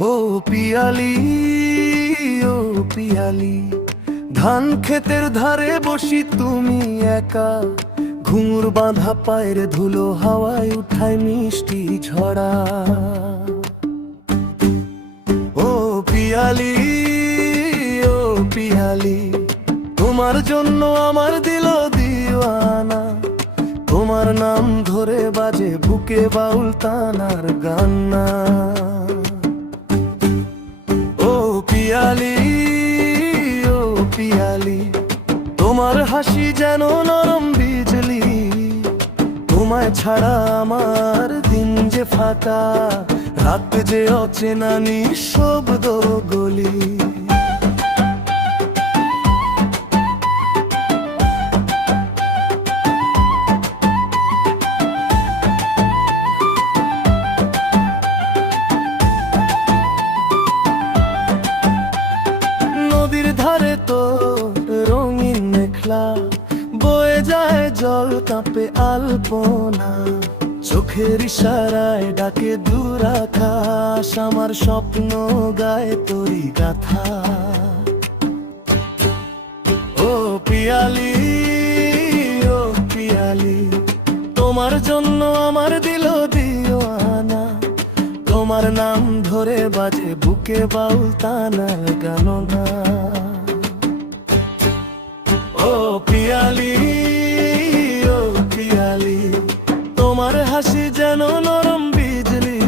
ও পিয়ালি, ও পিয়ালি, ধান ক্ষেতের ধারে বসি তুমি একা, ঘুঙুর বাঁধা পায়ের ধুলো হাওয়ায় উঠায় মিষ্টি ঝরা। ও পিয়ালি, ও পিয়ালি, তোমার জন্য আমার দিল দিওয়ানা, তোমার নাম ধরে বাজে বুকে বাউল তানার গান্না। ও পিয়ালি, ও পিয়ালি, তোমার হাসি যেন নরম বিজলি, তোমায় ছাড়া আমার দিন যে ফাঁকা, রাত যে অচেনা নিঃশব্দ গলি। নদীর ধারে তো রঙিন মেঘলা, বয়ে যায় জল কাঁপে আলপনা, চোখের ইশারায় ডাকে দূর আকাশ, আমার স্বপ্ন গায়ে তোরি গাথা। ও পিয়ালি, ও পিয়ালি, তোমার জন্য আমার দিল দিওয়ানা, তোমার নাম ধরে বাজে বুকে বাউল তানার গাননা। ও পিয়ালি, ও পিয়ালি, তোমার হাসি যেন নরম বিজলি,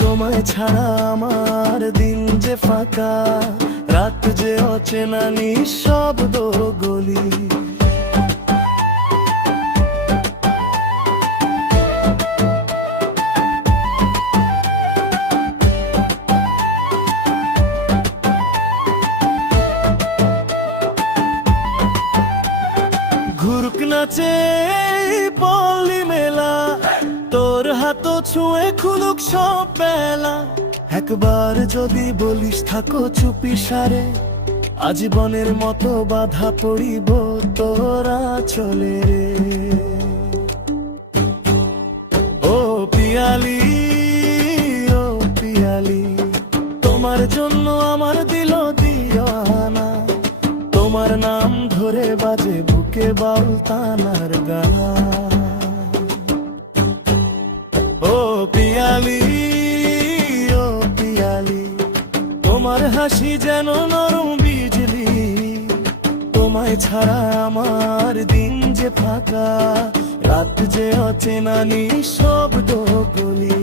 তোমায় ছাড়া আমার দিন যে ফাঁকা, রাত যে অচেনা নিঃশব্দ গলি। ঘুরুক নাচে পল্লী মেলা, তোর হাত ছুঁয়ে খুলুক সব বেলা, একবার যদি বলিস থাকো চুপি সারে, আজীবনের মতো বাধা পড়িব তোরা চলে রে। ও পিয়ালি, ও পিয়ালি, তোমার জন্য আমার দিল দিওয়ানা, তোমার নাম ধরে বাজে বুকে বাউল তানার গানা। ও পিয়ালি, ও পিয়ালি, তোমার হাসি যেন নরম বিজলি, তোমায় ছাড়া আমার দিন যে ফাঁকা, রাত যে অচেনা নিঃশব্দ গলি।